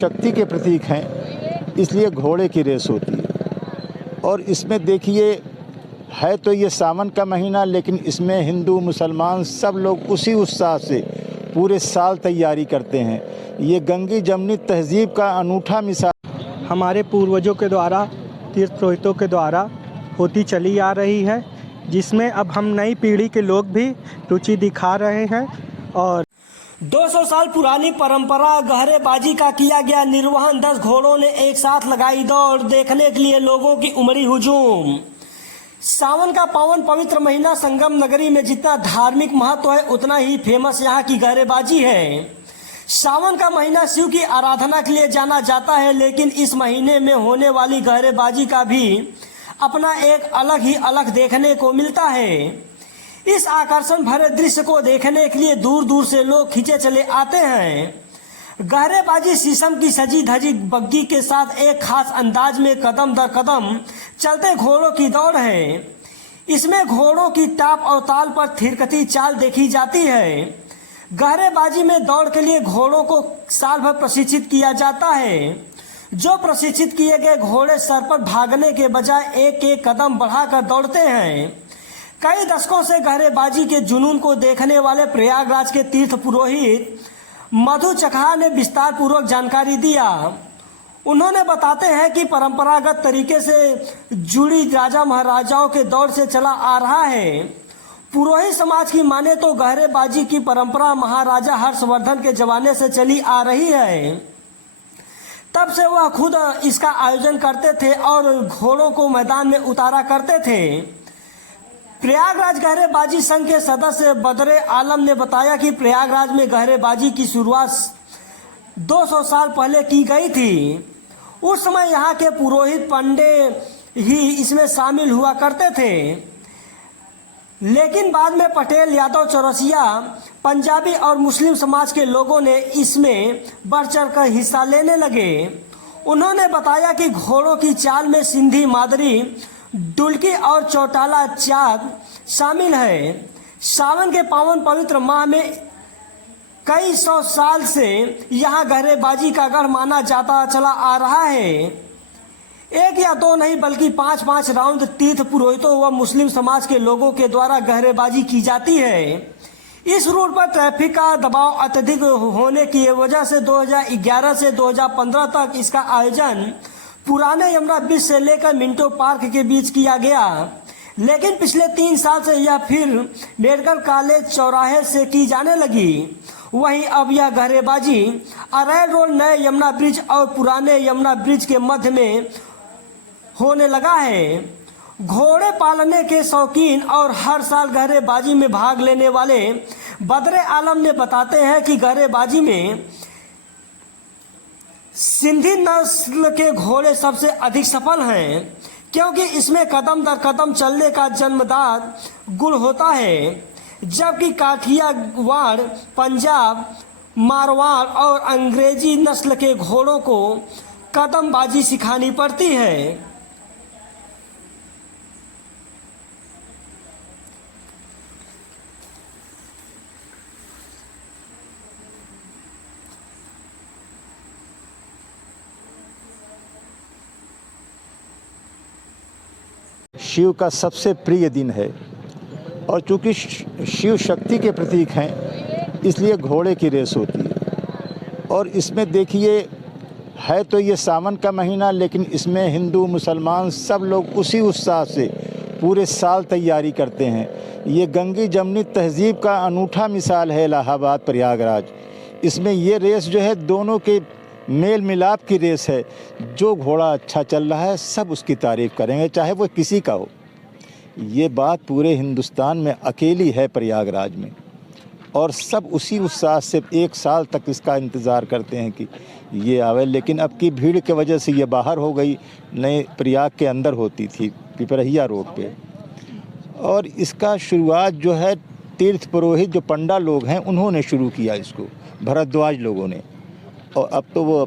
शक्ति के प्रतीक हैं, इसलिए घोड़े की रेस होती है। और इसमें देखिए है तो ये सावन का महीना, लेकिन इसमें हिंदू मुसलमान सब लोग उसी उत्साह से पूरे साल तैयारी करते हैं। ये गंगी जमनी तहजीब का अनूठा मिसाल हमारे पूर्वजों के द्वारा, तीर्थ पुरोहितों के द्वारा होती चली आ रही है, जिसमें अब हम नई पीढ़ी के लोग भी रुचि दिखा रहे हैं। और 200 साल पुरानी परंपरा गहरेबाजी का किया गया निर्वहन। 10 घोड़ों ने एक साथ लगाई दौड़, देखने के लिए लोगों की उमड़ी हुजूम। सावन का पावन पवित्र महीना संगम नगरी में जितना धार्मिक महत्व है, उतना ही फेमस यहाँ की गहरेबाजी है। सावन का महीना शिव की आराधना के लिए जाना जाता है, लेकिन इस महीने में होने वाली गहरेबाजी का भी अपना एक अलग देखने को मिलता है। इस आकर्षण भरे दृश्य को देखने के लिए दूर दूर से लोग खींचे चले आते हैं। गहरेबाजी शीशम की सजी धजी बग्गी के साथ एक खास अंदाज में कदम दर कदम चलते घोड़ों की दौड़ है। इसमें घोड़ों की टाप और ताल पर थिरकती चाल देखी जाती है। गहरेबाजी में दौड़ के लिए घोड़ों को साल भर प्रशिक्षित किया जाता है। जो प्रशिक्षित किए गए घोड़े सर पर भागने के बजाय एक एक कदम बढ़ाकर दौड़ते हैं। कई दशकों से गहरेबाजी के जुनून को देखने वाले प्रयागराज के तीर्थ पुरोहित मधु चकहा ने विस्तार पूर्वक जानकारी दिया। उन्होंने बताते हैं कि परंपरागत तरीके से जुड़ी राजा महाराजाओं के दौर से चला आ रहा है। पुरोहित समाज की माने तो गहरेबाजी की परंपरा महाराजा हर्षवर्धन के जमाने से चली आ रही है। तब से वह खुद इसका आयोजन करते थे और घोड़ों को मैदान में उतारा करते थे। प्रयागराज गहरेबाजी संघ के सदस्य बदरे आलम ने बताया कि प्रयागराज में गहरेबाजी की शुरुआत 200 साल पहले की गई थी। उस समय यहाँ के पुरोहित पंडे ही इसमें शामिल हुआ करते थे, लेकिन बाद में पटेल, यादव, चौरसिया, पंजाबी और मुस्लिम समाज के लोगों ने इसमें बढ़ चढ़ कर हिस्सा लेने लगे। उन्होंने बताया कि घोड़ों की चाल में सिंधी, मादरी, डुलकी और चौटाला चाल शामिल है। सावन के पावन पवित्र माह में कई सौ साल से यहाँ गहरेबाजी का गढ़ माना जाता चला आ रहा है। एक या दो नहीं बल्कि 5-5 राउंड तीर्थ पुरोहितों व मुस्लिम समाज के लोगों के द्वारा गहरेबाजी की जाती है। इस रूट पर ट्रैफिक का दबाव अत्यधिक होने की वजह से 2011 से 2015 तक इसका आयोजन पुराने यमुना ब्रिज से लेकर मिंटो पार्क के बीच किया गया, लेकिन पिछले 3 साल से यह फिर मेडिकल कॉलेज चौराहे से की जाने लगी। वहीं अब यह गहरेबाजी अरैल रोड, नए यमुना ब्रिज और पुराने यमुना ब्रिज के मध्य में होने लगा है। घोड़े पालने के शौकीन और हर साल गहरेबाजी में भाग लेने वाले बदरे आलम ने बताते हैं कि गहरेबाजी में सिंधी नस्ल के घोड़े सबसे अधिक सफल हैं, क्योंकि इसमें कदम दर कदम चलने का जन्मदार गुण होता है, जबकि काठियावाड़, पंजाब, मारवाड़ और अंग्रेजी नस्ल के घोड़ों को कदमबाजी सिखानी पड़ती है। शिव का सबसे प्रिय दिन है और चूँकि शिव शक्ति के प्रतीक हैं, इसलिए घोड़े की रेस होती है। और इसमें देखिए है तो ये सावन का महीना, लेकिन इसमें हिंदू मुसलमान सब लोग उसी उत्साह से पूरे साल तैयारी करते हैं। ये गंगी जमनी तहजीब का अनूठा मिसाल है इलाहाबाद प्रयागराज। इसमें ये रेस जो है दोनों के मेल मिलाप की रेस है। जो घोड़ा अच्छा चल रहा है सब उसकी तारीफ़ करेंगे, चाहे वो किसी का हो। ये बात पूरे हिंदुस्तान में अकेली है प्रयागराज में, और सब उसी उत्साह से 1 साल तक इसका इंतज़ार करते हैं कि ये आवे। लेकिन अब की भीड़ के वजह से ये बाहर हो गई, नए प्रयाग के अंदर होती थी पिपरहिया रोड पे। और इसका शुरुआत जो है तीर्थ पुरोहित जो पंडा लोग हैं उन्होंने शुरू किया इसको, भरद्वाज लोगों ने, और अब तो वो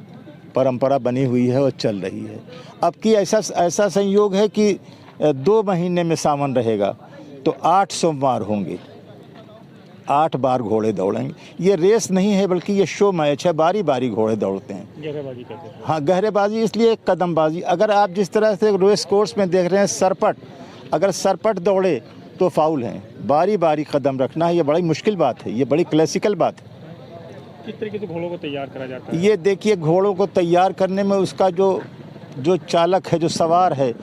परंपरा बनी हुई है और चल रही है। अब की ऐसा संयोग है कि 2 महीने में सावन रहेगा तो 8 सोमवार होंगे। 8 बार घोड़े दौड़ेंगे। ये रेस नहीं है बल्कि ये शो मैच है, बारी बारी घोड़े दौड़ते हैं। गहरेबाजी कहते हैं। हाँ, गहरेबाजी इसलिए कदमबाजी। अगर आप जिस तरह से रेस कोर्स में देख रहे हैं सरपट, अगर सरपट दौड़े तो फाउल हैं। बारी बारी कदम रखना है, ये बड़ी मुश्किल बात है, ये बड़ी क्लासिकल बात है। किस तरीके से घोड़ों को तैयार करा जाता है? ये देखिए, घोड़ों को तैयार करने में उसका जो चालक है, जो सवार है,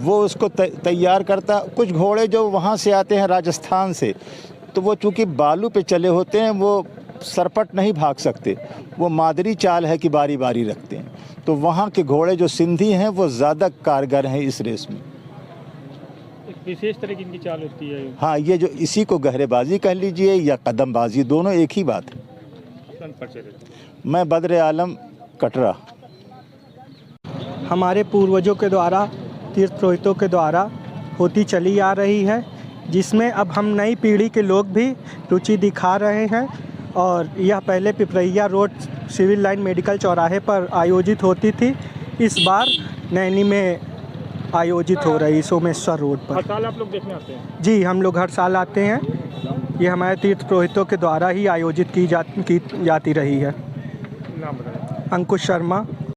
वो उसको तैयार करता। कुछ घोड़े जो वहाँ से आते हैं राजस्थान से, तो वो चूँकि बालू पे चले होते हैं, वो सरपट नहीं भाग सकते, वो मादरी चाल है कि बारी बारी रखते हैं। तो वहाँ के घोड़े जो सिंधी हैं वो ज़्यादा कारगर हैं इस रेस में। एक विशेष तरह की इनकी चाल होती है। हाँ, ये जो इसी को गहरेबाजी कह लीजिए या कदमबाजी, दोनों एक ही बात है। मैं बद्र आलम, कटरा। हमारे पूर्वजों के द्वारा, तीर्थ पुरोहितों के द्वारा होती चली आ रही है, जिसमें अब हम नई पीढ़ी के लोग भी रुचि दिखा रहे हैं। और यह पहले पिपरैया रोड सिविल लाइन मेडिकल चौराहे पर आयोजित होती थी, इस बार नैनी में आयोजित हो रही सोमेश्वर रोड पर। हर साल आप लोग देखने आते हैं? जी, हम लोग हर साल आते हैं। ये हमारे तीर्थ पुरोहितों के द्वारा ही आयोजित की जाती रही है। नाम बताइए। अंकुश शर्मा,